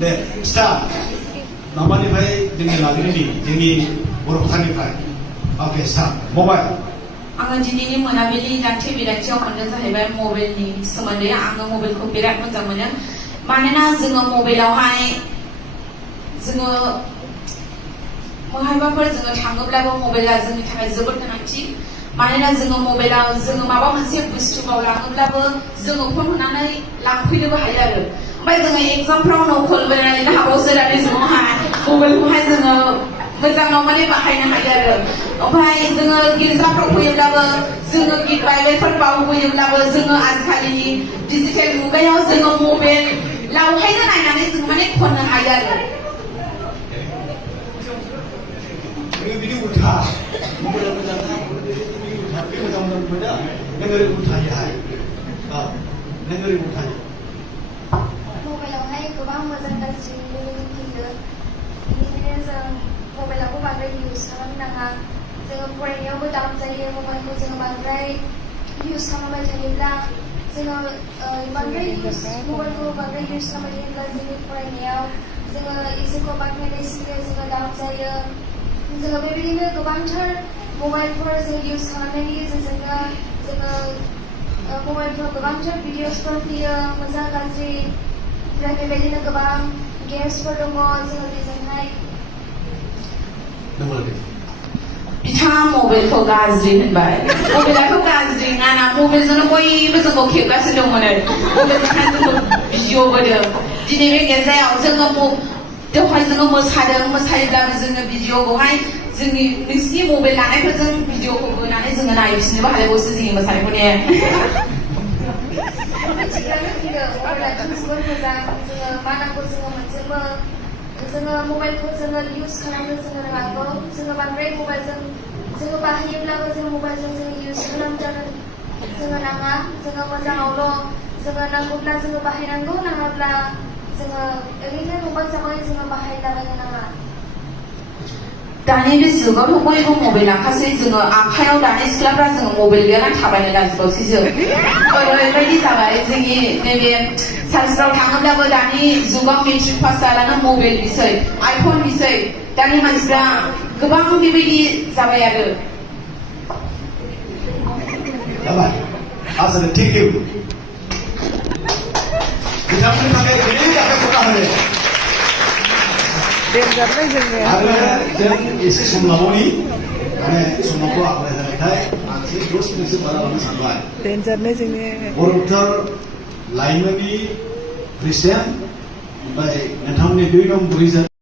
네, 스타 나만이파이 등이 나그리니 등이 모로카니파이 오케이 스타 모바일 आङो दिनैनि मोनाबिलि दान्थे बिदान्थियाव मोनदों जाहैबाय मबाइलनि सोमोन्दै आङो मबाइलखौ बिराद मोजां मोनो मानोना जोङो मबाइलावहाय जोङो बहायबाफोर जोङो थाङोब्लाबो मबाइला जोंनि थाखाय जोबोद गोनांथि मानोना जोङो मबाइलाव जोङो माबा मोनसे बुस्थुखौ लाङोब्लाबो जोङो फन हरनानै लांफैनोबो हायो आरो ओमफ्राय जोङो एग्जामफ्राव नकल बानायनो हाबावसो दानि जुगावहाय मबाइलखौहाय जोङो मोजाङाव माने बाहायनो हायो आरो ओमफ्राय जोङो गिर्जाफ्राव फैयोब्लाबो जोङो गिफ्ट बाइबेलफोर बावबोयोब्लाबो जोङो आजिखालिनि डिजिटेल मुगायाव जोङो मबाइलावहायनो नायनानै जों माने खननो हायो आरो बिदि उल्था मबाइलाव मोजां बे मोजां मोनो नों ओरै उल्थायोहाय नों ओरै उल्थायो मबाइलावहाय गोबां मोजां गाज्रि नुनो फैयो बेनिखायनो जों मबाइलावबो बांद्राय इउज खालामनाङा जोङो फरायनायावबो डाउन जायो मबाइलखौ जोङो बांद्राय इउज खालामबाय थायोब्ला जोङो मबाइलखौ बांद्राय इउज खालामबाय थायोब्ला जोंनि फरायनायाव जोङो एसेखौ बांद्रायसिनो जोङो डाउन जायो जोङो बेबायदिनो गोबांथार मबाइलफोर जों इउज खालामनायनि गेजेरजोंनो जोङो मबाइलफ्राव गोबांथार भिडिअसफोर फैयो मोजां गाज्रि ओमफ्राय बेबायदिनो गोबां गेम्सफोर दङ जोङो बेजोंहाय बिथाङा मबाइलखौ गाज्रि होनबाय मबाइलाथ' गाज्रि नङा मबाइलजोंनो बयबो जोंखौ खेबगासिनो दंमोन मबाइलजोंहाय जोंखौ भिडिअ बोदों दिनै बे गेजेराव जोङो दहाय जोङो मोसायोब्लाबो जोङो भिडिअखौहाय जोंनि नोंसिनि मबाइल लानायफोरजों भिडिअखौ बोनानै जोङो नायफिननोबो हालायबावसो जोंनि मोसानायखौ ने मबाइलाथ' जोबोद मोजां जोङो मा नांगौ जोङो मोनजोबो जोङो मबाइलखौ जोङो इउज खालामनो जोङो रोंनांगौ जोङो बांद्राय मबाइलजों जोङो बाहायोब्लाबो जों मबाइलजों जोङो इउज खालामनो जोङो नाङा जोङो मोजाङावल' जोङो नांगौब्ला जोङो बाहायनांगौ नाङाब्ला जोङो ओरैनो मबाइल जाबाय जोङो बाहायलाबायनो नाङा दानि बे जुगावथ' बयबो मबाइल लाखासै जोङो आखायाव दानि सिख्लाफ्रा जोङो मबाइल गैयाना थाबायनो लाजिबावसै जों ओरैबायदि जाबाय जोंनि नैबे सार्चफ्राव थाङोब्लाबो दानि जुगाव मेट्रिक पास जालानो मबाइल बिसै आइफन बिसै दानि मानसिफ्रा गोबां बेबायदि जाबाय आरो जाबाय आसले थेंक इउ बिथांमोननि थाखाय ओरैनो जाथायखौ होनो आरो जों एसे सम लाबावनि माने समखौ आग्लाय होनायखाय आं 10 मिनिटसो बारा लानो सानबाय बर'फोर लाइमोननि प्रेसिडेन्ट ओमफ्राय नोंथांमोननि 2 नं बुरिजा